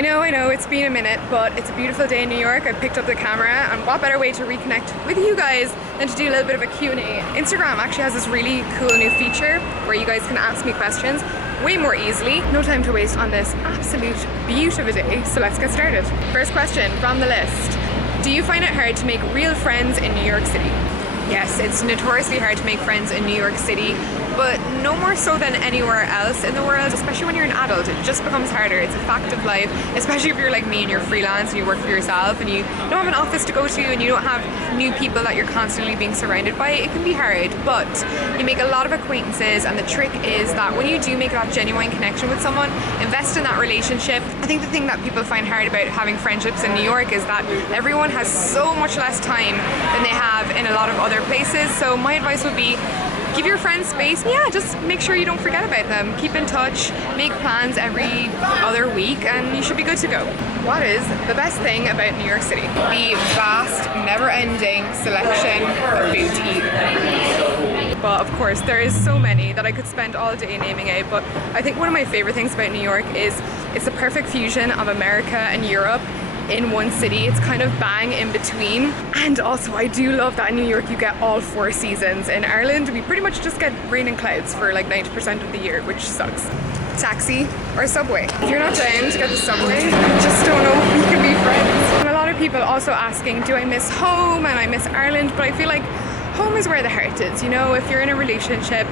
I know, it's been a minute, but it's a beautiful day in New York. I picked up the camera, and what better way to reconnect with you guys than to do a little bit of a Q&A. Instagram actually has this really cool new feature where you guys can ask me questions way more easily. No time to waste on this absolute beaut of a day, so let's get started. First question from the list. Do you find it hard to make real friends in New York City? Yes, it's notoriously hard to make friends in New York City, but no more so than anywhere else in the world, especially when you're an adult. It just becomes harder. It's a fact of life, especially if you're like me and you're freelance and you work for yourself and you don't have an office to go to and you don't have new people that you're constantly being surrounded by. It can be hard, but you make a lot of acquaintances, and the trick is that when you do make that genuine connection with someone, invest in that relationship. I think the thing that people find hard about having friendships in New York is that everyone has so much less time than they have in a lot of other places. So my advice would be, give your friends space. Yeah, just make sure you don't forget about them. Keep in touch, make plans every other week, and you should be good to go. What is the best thing about New York City? The vast, never-ending selection of food to eat. But of course, there is so many that I could spend all day naming out, but I think one of my favorite things about New York is it's the perfect fusion of America and Europe in one city. It's kind of bang in between. And also I do love that in New York you get all 4 seasons. In Ireland we pretty much just get rain and clouds for like 90% of the year, which sucks. Taxi or subway? If you're not down to get the subway, I just don't know if we can be friends. And a lot of people also asking, do I miss home and I miss Ireland? But I feel like home is where the heart is, you know. If you're in a relationship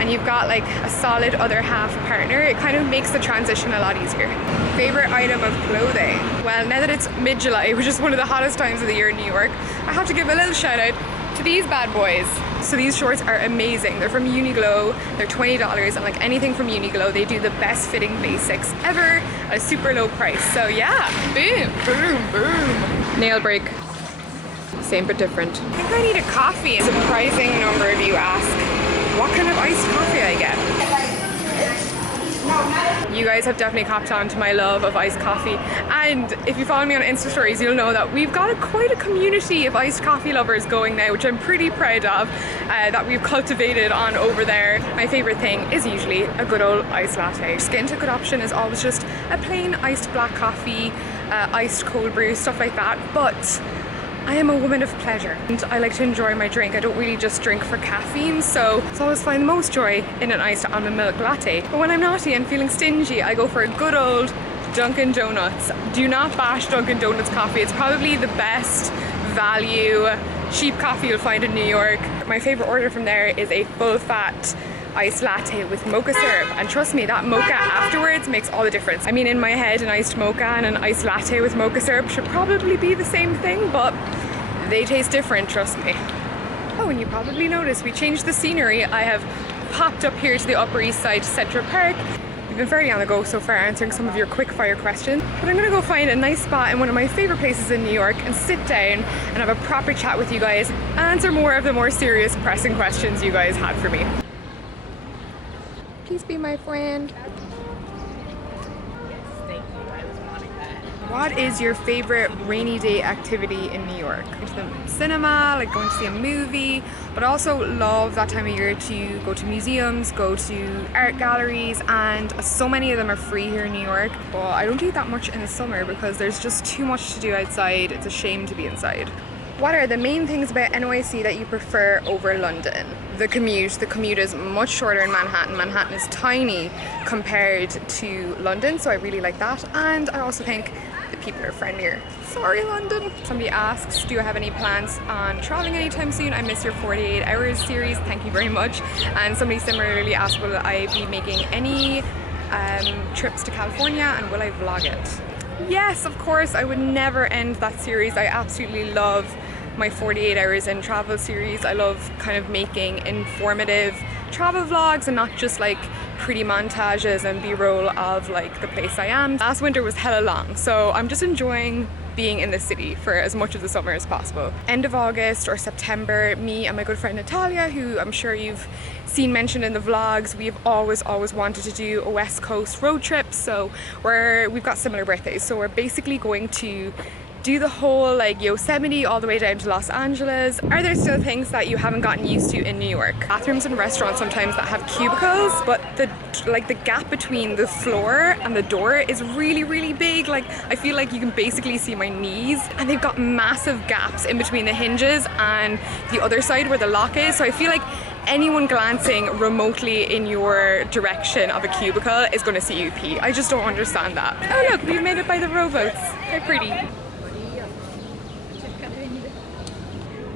and you've got like a solid other half partner, it kind of makes the transition a lot easier. Favorite item of clothing? Well, now that it's mid-July, which is one of the hottest times of the year in New York, I have to give a little shout out to these bad boys. So these shorts are amazing. They're from Uniqlo, they're $20, and like anything from Uniqlo, they do the best fitting basics ever at a super low price. So yeah, boom, boom, boom. Nail break. Same but different. I think I need a coffee. A surprising number of you ask what kind of iced coffee I get. You guys have definitely copped on to my love of iced coffee, and if you follow me on Insta stories you'll know that we've got quite a community of iced coffee lovers going now, which I'm pretty proud of, that we've cultivated on over there. My favorite thing is usually a good old iced latte. Skin to good option is always just a plain iced black coffee, iced cold brew, stuff like that, but I am a woman of pleasure and I like to enjoy my drink. I don't really just drink for caffeine, so I always find the most joy in an iced almond milk latte. But when I'm naughty and feeling stingy, I go for a good old Dunkin' Donuts. Do not bash Dunkin' Donuts coffee. It's probably the best value cheap coffee you'll find in New York. My favorite order from there is a full fat iced latte with mocha syrup, and trust me, that mocha afterwards makes all the difference. I mean, in my head an iced mocha and an iced latte with mocha syrup should probably be the same thing, but they taste different, trust me. Oh, and you probably noticed we changed the scenery. I have popped up here to the Upper East Side Central Park. We've been fairly on the go so far, answering some of your quick fire questions, but I'm gonna go find a nice spot in one of my favorite places in New York and sit down and have a proper chat with you guys, answer more of the more serious pressing questions you guys had for me. Please be my friend. Yes, thank you. I was wanting that. What is your favorite rainy day activity in New York? Going to the cinema, like going to see a movie, but also love that time of year to go to museums, go to art galleries, and so many of them are free here in New York. But I don't do that much in the summer because there's just too much to do outside. It's a shame to be inside. What are the main things about NYC that you prefer over London? The commute. The commute is much shorter in Manhattan. Manhattan is tiny compared to London, so I really like that. And I also think the people are friendlier. Sorry, London. Somebody asks, do you have any plans on traveling anytime soon? I miss your 48 hours series. Thank you very much. And somebody similarly asked, will I be making any trips to California, and will I vlog it? Yes, of course. I would never end that series. I absolutely love my 48 hours in travel series. I love kind of making informative travel vlogs and not just like pretty montages and b-roll of like the place I am. Last winter was hella long, so I'm just enjoying being in the city for as much of the summer as possible. End of August or September, me and my good friend Natalia, who I'm sure you've seen mentioned in the vlogs, we've always wanted to do a West Coast road trip. So we've got similar birthdays, so we're basically going to do the whole like Yosemite all the way down to Los Angeles? Are there still things that you haven't gotten used to in New York? Bathrooms in restaurants sometimes that have cubicles, but the gap between the floor and the door is really big. Like I feel like you can basically see my knees, and they've got massive gaps in between the hinges and the other side where the lock is. So I feel like anyone glancing remotely in your direction of a cubicle is going to see you pee. I just don't understand that. Oh look, we've made it by the rowboats. How pretty.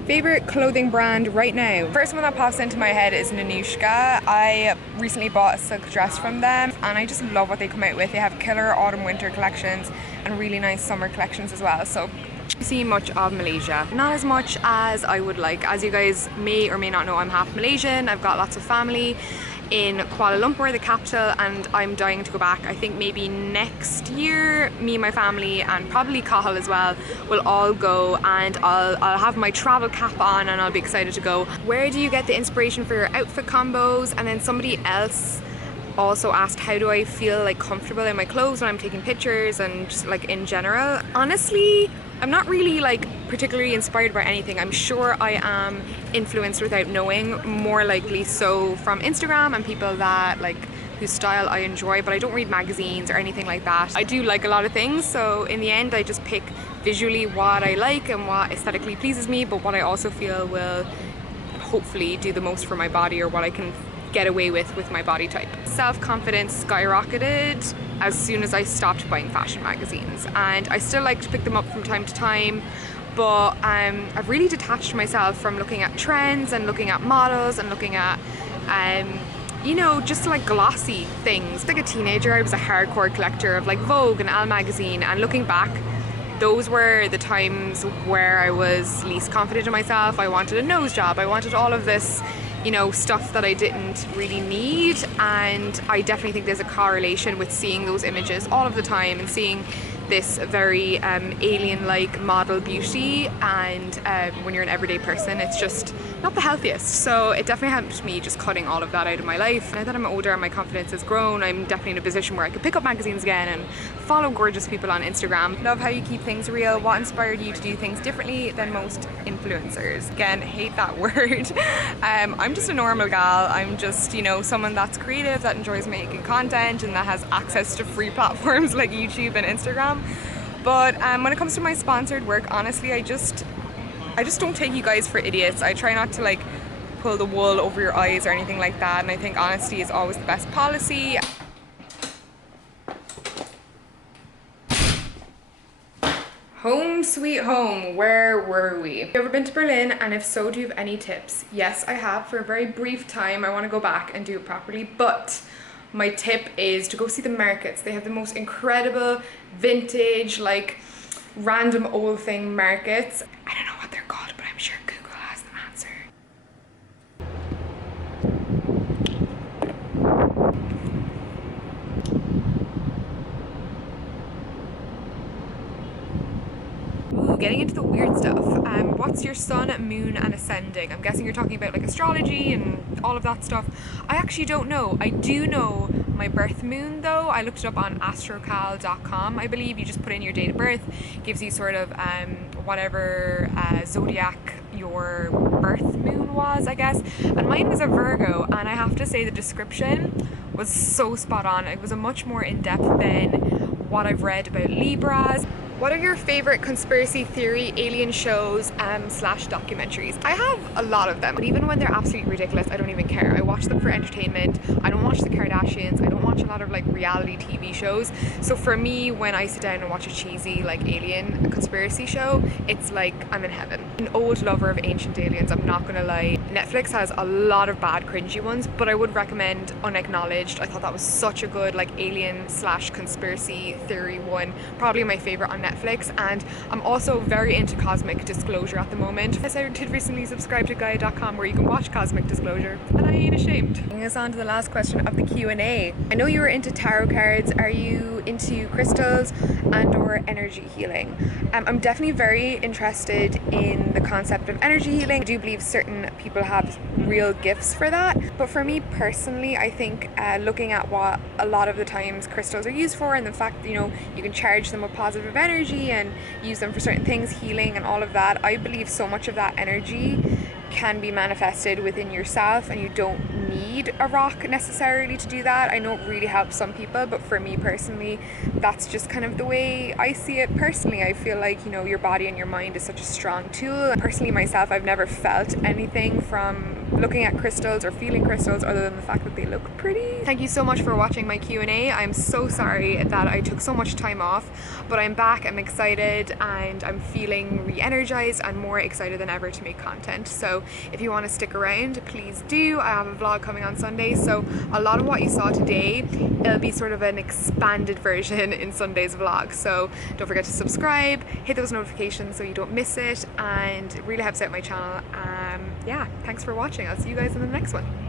Favorite clothing brand right now? First one that pops into my head is Nanushka. I recently bought a silk dress from them and I just love what they come out with. They have killer autumn winter collections and really nice summer collections as well. So see much of Malaysia. Not as much as I would like. As you guys may or may not know, I'm half Malaysian. I've got lots of family in Kuala Lumpur, the capital, and I'm dying to go back. I think maybe next year, me and my family, and probably Cahill as well, will all go, and I'll have my travel cap on and I'll be excited to go. Where do you get the inspiration for your outfit combos? And then somebody else also asked, how do I feel like comfortable in my clothes when I'm taking pictures and just like in general? Honestly, I'm not really like particularly inspired by anything. I'm sure I am influenced without knowing, more likely so from Instagram and people that like whose style I enjoy, but I don't read magazines or anything like that. I do like a lot of things, so in the end I just pick visually what I like and what aesthetically pleases me, but what I also feel will hopefully do the most for my body, or what I can get away with my body type. Self-confidence skyrocketed as soon as I stopped buying fashion magazines, and I still like to pick them up from time to time, but I've really detached myself from looking at trends and looking at models and looking at you know, just like glossy things. Like a teenager, I was a hardcore collector of like Vogue and Elle magazine, and looking back, those were the times where I was least confident in myself. I wanted a nose job, I wanted all of this, you know, stuff that I didn't really need, and I definitely think there's a correlation with seeing those images all of the time and seeing this very alien-like model beauty, and when you're an everyday person, it's just not the healthiest. So it definitely helped me just cutting all of that out of my life. Now that I'm older and my confidence has grown, I'm definitely in a position where I can pick up magazines again and follow gorgeous people on Instagram. Love how you keep things real. What inspired you to do things differently than most influencers? Again, hate that word. I'm just a normal gal. I'm just, you know, someone that's creative, that enjoys making content, and that has access to free platforms like YouTube and Instagram. But when it comes to my sponsored work, honestly, I just don't take you guys for idiots. I try not to like pull the wool over your eyes or anything like that, and I think honesty is always the best policy. Home sweet home, where were we? Have you ever been to Berlin? And if so, do you have any tips? Yes, I have, for a very brief time. I want to go back and do it properly, but my tip is to go see the markets. They have the most incredible vintage, like random old thing markets. I don't know what they're called, but I'm sure Google has the answer. Ooh, getting into the weird stuff. What's your sun, moon, and ascending? I'm guessing you're talking about like astrology and all of that stuff. I actually don't know. I do know my birth moon though. I looked it up on astrocal.com. I believe you just put in your date of birth, gives you sort of whatever zodiac your birth moon was, I guess. And mine was a Virgo, and I have to say the description was so spot on. It was a much more in-depth than what I've read about Libras. What are your favorite conspiracy theory alien shows slash documentaries? I have a lot of them, but even when they're absolutely ridiculous, I don't even care. I watch them for entertainment. I don't watch the Kardashians. I don't watch a lot of like reality TV shows. So for me, when I sit down and watch a cheesy like alien conspiracy show, it's like I'm in heaven. An old lover of ancient aliens, I'm not gonna lie. Netflix has a lot of bad cringy ones, but I would recommend Unacknowledged. I thought that was such a good like alien slash conspiracy theory one. Probably my favorite on Netflix. And I'm also very into Cosmic Disclosure at the moment. Yes, I did recently subscribe to Gaia.com where you can watch Cosmic Disclosure, and I ain't ashamed. Bringing us on to the last question of the Q&A. I know you were into tarot cards. Are you into crystals and or energy healing? I'm definitely very interested in the concept of energy healing. I do believe certain people have real gifts for that, but for me personally, I think looking at what a lot of the times crystals are used for, and the fact that, you know, you can charge them with positive energy and use them for certain things, healing and all of that, I believe so much of that energy can be manifested within yourself, and you don't need a rock necessarily to do that. I know it really helps some people, but for me personally, that's just kind of the way I see it personally. I feel like, you know, your body and your mind is such a strong tool. Personally myself, I've never felt anything from looking at crystals or feeling crystals other than the fact that they look pretty. Thank you so much for watching my Q&A. I'm so sorry that I took so much time off, but I'm back, I'm excited, and I'm feeling re-energized and more excited than ever to make content. So if you want to stick around, please do. I have a vlog coming on Sunday, so a lot of what you saw today, it'll be sort of an expanded version in Sunday's vlog. So don't forget to subscribe, hit those notifications so you don't miss it, and it really helps out my channel. Yeah, thanks for watching. I'll see you guys in the next one.